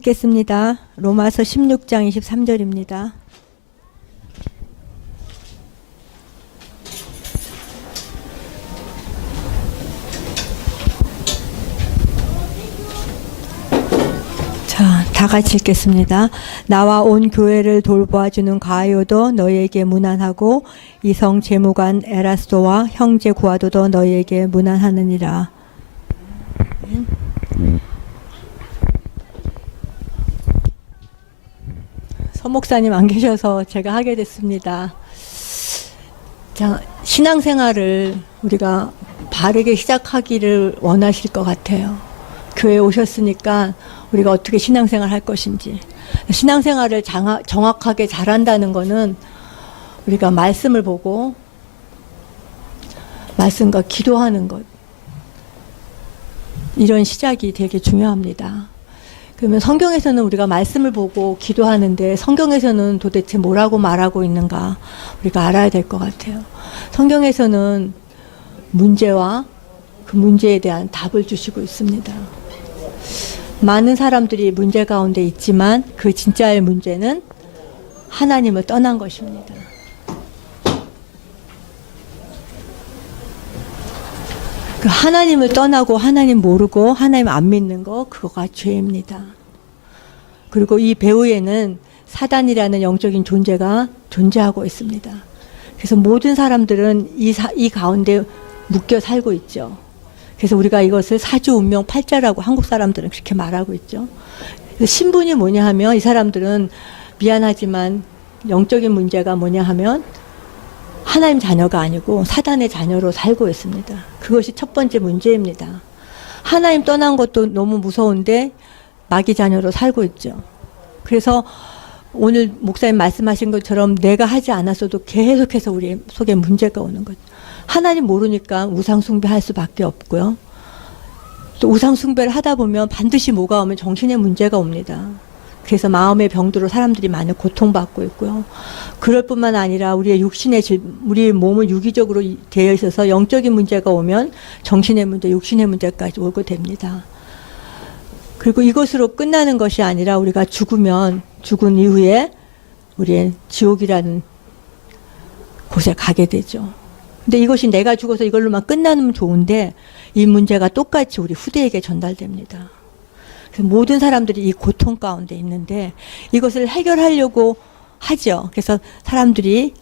읽겠습니다. 로마서 16장 23절입니다. 자, 다 같이 읽겠습니다. 나와 온 교회를 돌보아주는 가이오도 너희에게 문안하고 이성 재무관 에라스도와 형제 구아도도 너희에게 문안하느니라. 서목사님 안 계셔서 제가 하게 됐습니다. 자, 신앙생활을 우리가 바르게 시작하기를 원하실 것 같아요. 교회에 오셨으니까 우리가 어떻게 신앙생활 할 것인지. 신앙생활을 정확하게 잘한다는 것은 우리가 말씀을 보고 말씀과 기도하는 것, 이런 시작이 되게 중요합니다. 그러면 성경에서는 우리가 말씀을 보고 기도하는데 성경에서는 도대체 뭐라고 말하고 있는가 우리가 알아야 될 것 같아요. 성경에서는 문제와 그 문제에 대한 답을 주시고 있습니다. 많은 사람들이 문제 가운데 있지만 그 진짜의 문제는 하나님을 떠난 것입니다. 그 하나님을 떠나고 하나님 모르고 하나님 안 믿는 거, 그거가 죄입니다. 그리고 이 배후에는 사단이라는 영적인 존재가 존재하고 있습니다. 그래서 모든 사람들은 이 가운데 묶여 살고 있죠. 그래서 우리가 이것을 사주 운명 팔자라고 한국 사람들은 그렇게 말하고 있죠. 신분이 뭐냐 하면 이 사람들은 미안하지만 영적인 문제가 뭐냐 하면 하나님 자녀가 아니고 사단의 자녀로 살고 있습니다. 그것이 첫 번째 문제입니다. 하나님 떠난 것도 너무 무서운데 마귀 자녀로 살고 있죠. 그래서 오늘 목사님 말씀하신 것처럼 내가 하지 않았어도 계속해서 우리 속에 문제가 오는 거죠. 하나님 모르니까 우상 숭배할 수밖에 없고요. 또 우상 숭배를 하다 보면 반드시 뭐가 오면 정신의 문제가 옵니다. 그래서 마음의 병들어 사람들이 많이 고통받고 있고요. 그럴 뿐만 아니라 우리의 우리 몸은 유기적으로 되어 있어서 영적인 문제가 오면 정신의 문제, 육신의 문제까지 오게 됩니다. 그리고 이것으로 끝나는 것이 아니라 우리가 죽은 이후에 우리의 지옥이라는 곳에 가게 되죠. 근데 이것이 내가 죽어서 이걸로만 끝나면 좋은데 이 문제가 똑같이 우리 후대에게 전달됩니다. 그래서 모든 사람들이 이 고통 가운데 있는데 이것을 해결하려고 하죠. 그래서 사람들이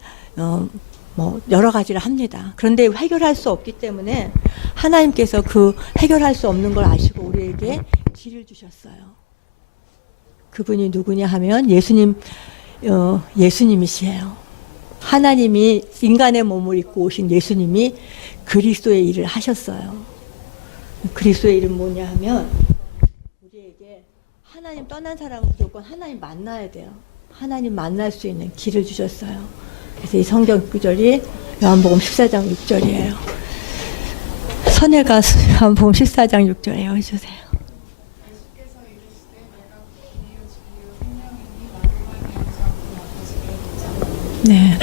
여러 가지를 합니다. 그런데 해결할 수 없기 때문에 하나님께서 그 해결할 수 없는 걸 아시고 우리에게 길을 주셨어요. 그분이 누구냐 하면 예수님이시에요. 하나님이 인간의 몸을 입고 오신 예수님이 그리스도의 일을 하셨어요. 그리스도의 일은 뭐냐 하면 우리에게 하나님 떠난 사람은 무조건 하나님 만나야 돼요. 하나님 만날 수 있는 길을 주셨어요. 그래서 이 성경 구절이 요한복음 14장 6절이에요. 선혜가 요한복음 14장 6절에 해주세요. 네,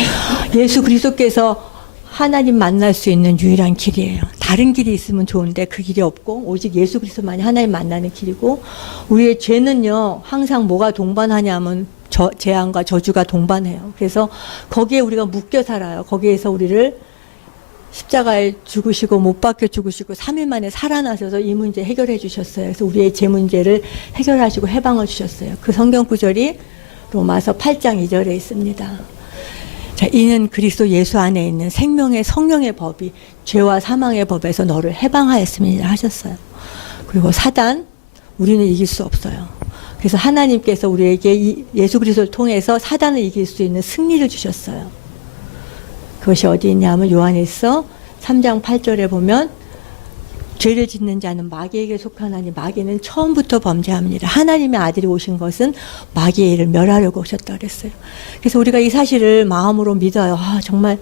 예수 그리스도께서 하나님 만날 수 있는 유일한 길이에요. 다른 길이 있으면 좋은데 그 길이 없고 오직 예수 그리스도만이 하나님 만나는 길이고, 우리의 죄는요 항상 뭐가 동반하냐면 재앙과 저주가 동반해요. 그래서 거기에 우리가 묶여 살아요. 거기에서 우리를 십자가에 죽으시고 못 박혀 죽으시고 3일 만에 살아나셔서 이 문제 해결해 주셨어요. 그래서 우리의 죄 문제를 해결하시고 해방을 주셨어요. 그 성경 구절이 로마서 8장 2절에 있습니다. 자, 이는 그리스도 예수 안에 있는 생명의 성령의 법이 죄와 사망의 법에서 너를 해방하였습니다 하셨어요. 그리고 사단, 우리는 이길 수 없어요. 그래서 하나님께서 우리에게 예수 그리스도를 통해서 사단을 이길 수 있는 승리를 주셨어요. 그것이 어디 있냐면 요한일서 3장 8절에 보면 죄를 짓는 자는 마귀에게 속하나니 마귀는 처음부터 범죄합니다. 하나님의 아들이 오신 것은 마귀의 일을 멸하려고 오셨다 그랬어요. 그래서 우리가 이 사실을 마음으로 믿어요. 아, 정말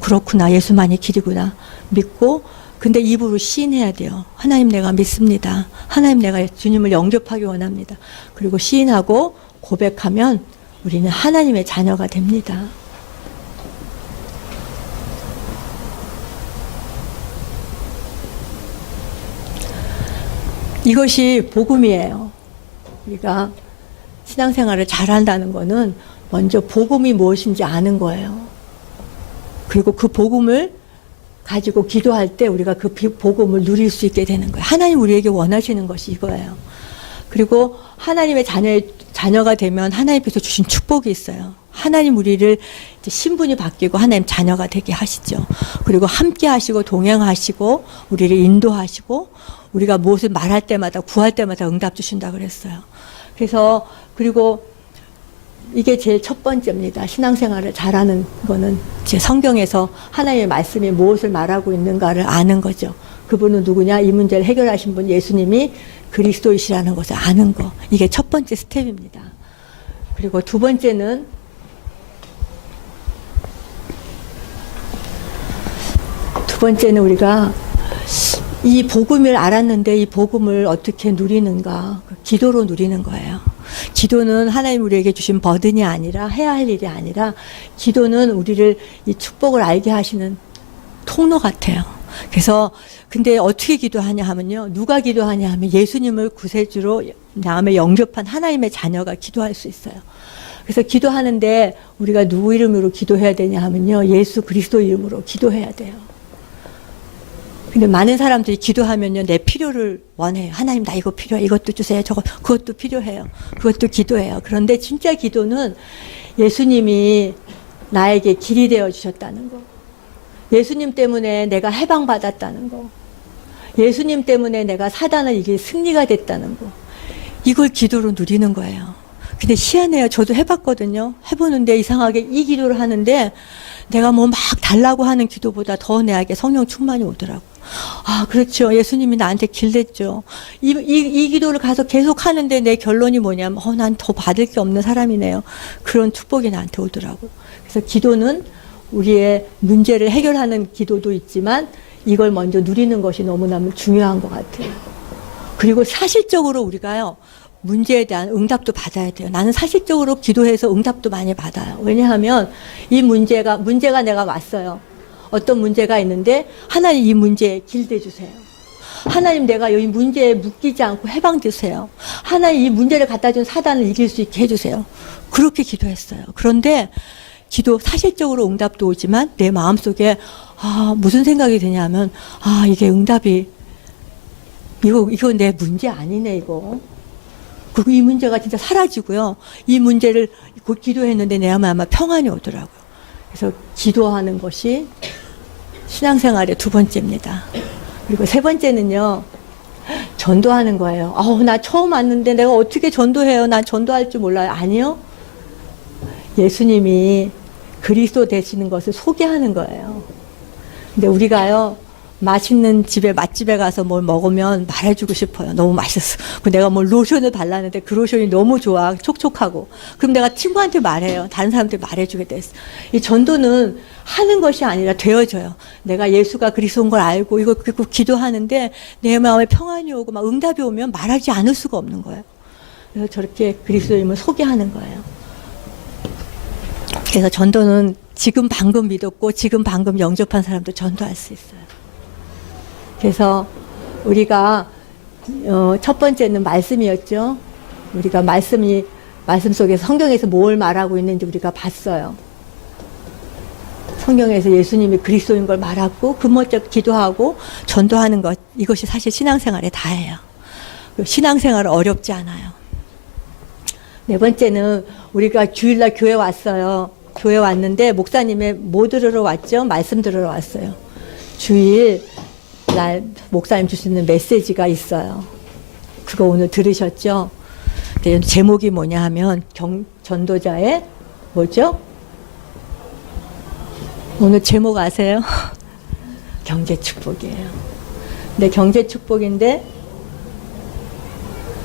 그렇구나. 예수만이 길이구나. 믿고, 근데 입으로 시인해야 돼요. 하나님 내가 믿습니다. 하나님 내가 주님을 영접하기 원합니다. 그리고 시인하고 고백하면 우리는 하나님의 자녀가 됩니다. 이것이 복음이에요. 우리가 신앙생활을 잘한다는 거는 먼저 복음이 무엇인지 아는 거예요. 그리고 그 복음을 가지고 기도할 때 우리가 그 복음을 누릴 수 있게 되는 거예요. 하나님 우리에게 원하시는 것이 이거예요. 그리고 하나님의 자녀가 되면 하나님께서 주신 축복이 있어요. 하나님 우리를 이제 신분이 바뀌고 하나님 자녀가 되게 하시죠. 그리고 함께 하시고 동행하시고 우리를 인도하시고 우리가 무엇을 말할 때마다 구할 때마다 응답 주신다 그랬어요. 그래서 그리고 이게 제일 첫 번째입니다. 신앙생활을 잘하는 거는 제 성경에서 하나님의 말씀이 무엇을 말하고 있는가를 아는 거죠. 그분은 누구냐? 이 문제를 해결하신 분 예수님이 그리스도이시라는 것을 아는 거. 이게 첫 번째 스텝입니다. 그리고 두 번째는 우리가 이 복음을 알았는데 이 복음을 어떻게 누리는가? 기도로 누리는 거예요. 기도는 하나님 우리에게 주신 버든이 아니라 해야 할 일이 아니라 기도는 우리를 이 축복을 알게 하시는 통로 같아요. 그래서 근데 어떻게 기도하냐 하면요. 누가 기도하냐 하면 예수님을 구세주로 다음에 영접한 하나님의 자녀가 기도할 수 있어요. 그래서 기도하는데 우리가 누구 이름으로 기도해야 되냐 하면요. 예수 그리스도 이름으로 기도해야 돼요. 근데 많은 사람들이 기도하면요, 내 필요를 원해요. 하나님, 나 이거 필요해. 이것도 주세요. 그것도 필요해요. 그것도 기도해요. 그런데 진짜 기도는 예수님이 나에게 길이 되어 주셨다는 거. 예수님 때문에 내가 해방받았다는 거. 예수님 때문에 내가 사단을 이길 승리가 됐다는 거. 이걸 기도로 누리는 거예요. 근데 희한해요. 저도 해봤거든요. 해보는데 이상하게 이 기도를 하는데 내가 뭐 막 달라고 하는 기도보다 더 내에게 성령 충만이 오더라고. 아, 그렇죠. 예수님이 나한테 길 냈죠. 이 기도를 가서 계속 하는데 내 결론이 뭐냐면, 난 더 받을 게 없는 사람이네요. 그런 축복이 나한테 오더라고. 그래서 기도는 우리의 문제를 해결하는 기도도 있지만 이걸 먼저 누리는 것이 너무나 중요한 것 같아요. 그리고 사실적으로 우리가요, 문제에 대한 응답도 받아야 돼요. 나는 사실적으로 기도해서 응답도 많이 받아요. 왜냐하면 이 문제가 내가 왔어요. 어떤 문제가 있는데 하나님 이 문제에 길대 주세요. 하나님 내가 이 문제에 묶이지 않고 해방 주세요. 하나님 이 문제를 갖다 준 사단을 이길 수 있게 해주세요. 그렇게 기도했어요. 그런데 기도 사실적으로 응답도 오지만 내 마음속에 무슨 생각이 드냐면 이게 응답이 이거 내 문제 아니네 이거. 그리고 이 문제가 진짜 사라지고요. 이 문제를 곧 기도했는데 내 마음에 아마 평안이 오더라고요. 그래서 기도하는 것이 신앙생활의 두 번째입니다. 그리고 세 번째는요. 전도하는 거예요. 나 처음 왔는데 내가 어떻게 전도해요? 난 전도할 줄 몰라요. 아니요. 예수님이 그리스도 되시는 것을 소개하는 거예요. 근데 우리가요. 맛있는 맛집에 가서 뭘 먹으면 말해주고 싶어요. 너무 맛있었어. 내가 뭐 로션을 발랐는데 그 로션이 너무 좋아. 촉촉하고. 그럼 내가 친구한테 말해요. 다른 사람한테 말해주게 됐어. 이 전도는 하는 것이 아니라 되어져요. 내가 예수가 그리스도인 걸 알고 이거 그리고 기도하는데 내 마음에 평안이 오고 막 응답이 오면 말하지 않을 수가 없는 거예요. 그래서 저렇게 그리스도님을 소개하는 거예요. 그래서 전도는 지금 방금 믿었고 지금 방금 영접한 사람도 전도할 수 있어요. 그래서 우리가 첫 번째는 말씀이었죠. 우리가 말씀 속에서 성경에서 뭘 말하고 있는지 우리가 봤어요. 성경에서 예수님이 그리스도인 걸 말하고 근본적 기도하고 전도하는 것, 이것이 사실 신앙생활의 다예요. 신앙생활은 어렵지 않아요. 네 번째는 우리가 주일날 교회 왔어요. 교회 왔는데 목사님의 뭐 들으러 왔죠? 말씀 들으러 왔어요. 주일 날 목사님 주시는 메시지가 있어요. 그거 오늘 들으셨죠? 제목이 뭐냐 하면 전도자의 뭐죠? 오늘 제목 아세요? 경제 축복이에요. 근데 경제 축복인데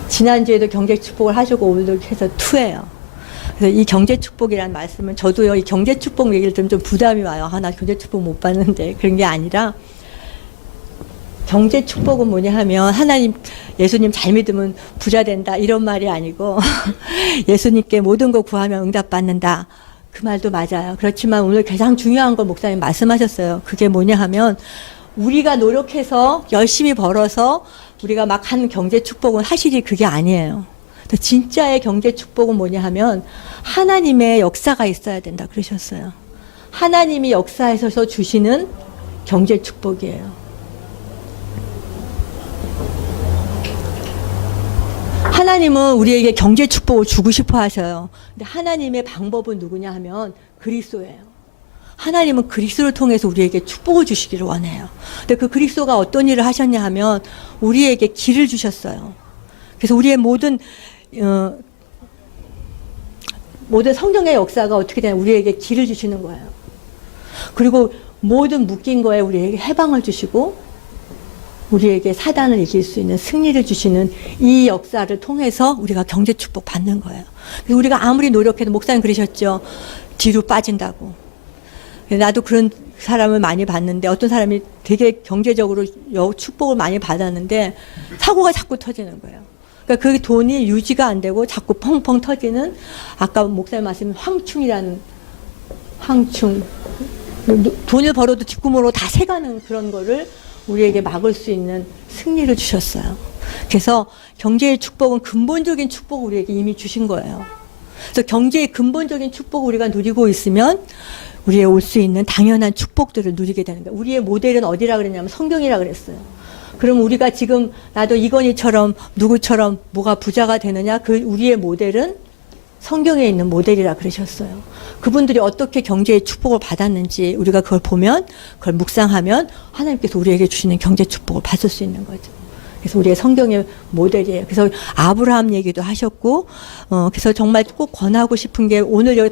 지난주에도 경제 축복을 하시고 오늘도 해서 2예요. 그래서 이 경제 축복이라는 말씀은 저도요, 이 경제 축복 얘기를 들으면 좀 부담이 와요. 나 경제 축복 못 받는데. 그런 게 아니라 경제 축복은 뭐냐 하면 하나님, 예수님 잘 믿으면 부자 된다 이런 말이 아니고 예수님께 모든 거 구하면 응답받는다. 그 말도 맞아요. 그렇지만 오늘 가장 중요한 걸 목사님 말씀하셨어요. 그게 뭐냐 하면 우리가 노력해서 열심히 벌어서 우리가 막 하는 경제 축복은 사실이 그게 아니에요. 진짜의 경제 축복은 뭐냐 하면 하나님의 역사가 있어야 된다 그러셨어요. 하나님이 역사에서 주시는 경제 축복이에요. 하나님은 우리에게 경제 축복을 주고 싶어 하셔요. 근데 하나님의 방법은 누구냐 하면 그리스도예요. 하나님은 그리스도를 통해서 우리에게 축복을 주시기를 원해요. 근데 그 그리스도가 어떤 일을 하셨냐 하면 우리에게 길을 주셨어요. 그래서 우리의 모든 성경의 역사가 어떻게 되냐, 우리에게 길을 주시는 거예요. 그리고 모든 묶인 거에 우리에게 해방을 주시고 우리에게 사단을 이길 수 있는 승리를 주시는 이 역사를 통해서 우리가 경제 축복 받는 거예요. 그래서 우리가 아무리 노력해도, 목사님 그러셨죠, 뒤로 빠진다고. 나도 그런 사람을 많이 봤는데, 어떤 사람이 되게 경제적으로 축복을 많이 받았는데 사고가 자꾸 터지는 거예요. 그러니까 그 돈이 유지가 안 되고 자꾸 펑펑 터지는, 아까 목사님 말씀 황충이라는, 황충, 돈을 벌어도 뒷구멍으로 다 새가는 그런 거를 우리에게 막을 수 있는 승리를 주셨어요. 그래서 경제의 축복은 근본적인 축복을 우리에게 이미 주신 거예요. 그래서 경제의 근본적인 축복을 우리가 누리고 있으면 우리의 올 수 있는 당연한 축복들을 누리게 되는 거예요. 우리의 모델은 어디라 그랬냐면 성경이라 그랬어요. 그럼 우리가 지금 나도 이건희처럼 누구처럼 뭐가 부자가 되느냐? 그 우리의 모델은 성경에 있는 모델이라 그러셨어요. 그분들이 어떻게 경제의 축복을 받았는지 우리가 그걸 보면, 그걸 묵상하면 하나님께서 우리에게 주시는 경제 축복을 받을 수 있는 거죠. 그래서 우리의 성경의 모델이에요. 그래서 아브라함 얘기도 하셨고, 그래서 정말 꼭 권하고 싶은 게, 오늘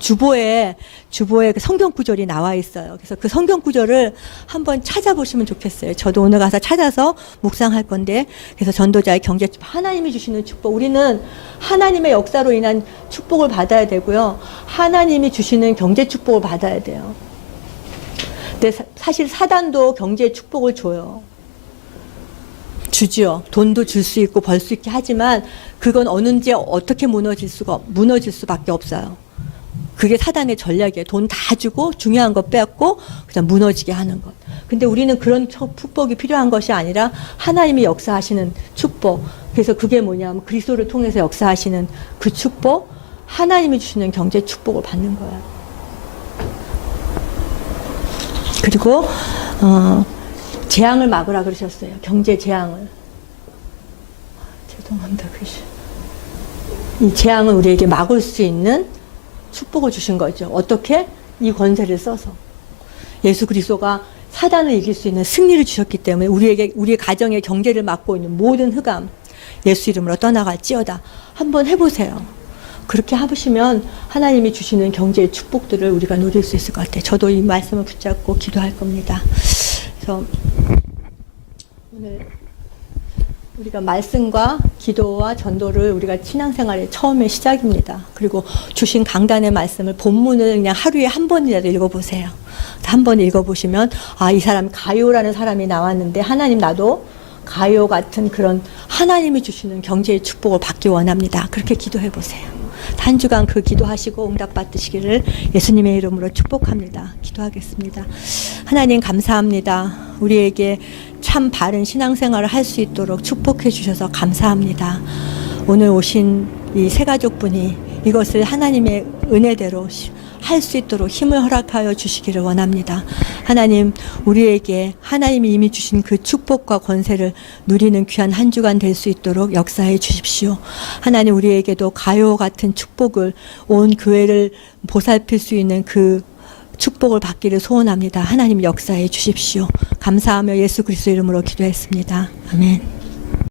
주보에 그 성경 구절이 나와 있어요. 그래서 그 성경 구절을 한번 찾아보시면 좋겠어요. 저도 오늘 가서 찾아서 묵상할 건데, 그래서 전도자의 경제 축복, 하나님이 주시는 축복, 우리는 하나님의 역사로 인한 축복을 받아야 되고요, 하나님이 주시는 경제 축복을 받아야 돼요. 근데 사실 사단도 경제의 축복을 줘요. 주죠. 돈도 줄 수 있고 벌 수 있게 하지만 그건 언제 어떻게 무너질 수밖에 없어요. 그게 사단의 전략이에요. 돈 다 주고 중요한 거 빼앗고 그냥 무너지게 하는 것. 근데 우리는 그런 축복이 필요한 것이 아니라 하나님이 역사하시는 축복. 그래서 그게 뭐냐면 그리스도를 통해서 역사하시는 그 축복, 하나님이 주시는 경제 축복을 받는 거예요. 그리고 재앙을 막으라 그러셨어요. 경제 재앙을. 죄송합니다. 이 재앙을 우리에게 막을 수 있는 축복을 주신 거죠. 어떻게? 이 권세를 써서. 예수 그리스도가 사단을 이길 수 있는 승리를 주셨기 때문에 우리의 가정의 경제를 막고 있는 모든 흑암, 예수 이름으로 떠나갈지어다. 한번 해보세요. 그렇게 하시면 하나님이 주시는 경제의 축복들을 우리가 누릴 수 있을 것 같아요. 저도 이 말씀을 붙잡고 기도할 겁니다. 그래서 오늘 우리가 말씀과 기도와 전도를 우리가 신앙생활의 처음의 시작입니다. 그리고 주신 강단의 말씀을 본문을 그냥 하루에 한 번이라도 읽어보세요. 한 번 읽어보시면, 아, 이 사람 가요라는 사람이 나왔는데 하나님 나도 가요 같은 그런 하나님이 주시는 경제의 축복을 받기 원합니다. 그렇게 기도해보세요. 한 주간 그 기도하시고 응답 받으시기를 예수님의 이름으로 축복합니다. 기도하겠습니다. 하나님 감사합니다. 우리에게 참 바른 신앙생활을 할 수 있도록 축복해 주셔서 감사합니다. 오늘 오신 이 세 가족분이 이것을 하나님의 은혜대로 할 수 있도록 힘을 허락하여 주시기를 원합니다. 하나님, 우리에게 하나님이 이미 주신 그 축복과 권세를 누리는 귀한 한 주간 될 수 있도록 역사해 주십시오. 하나님, 우리에게도 가요 같은 축복을, 온 교회를 보살필 수 있는 그 축복을 받기를 소원합니다. 하나님 역사해 주십시오. 감사하며 예수 그리스도 이름으로 기도했습니다. 아멘.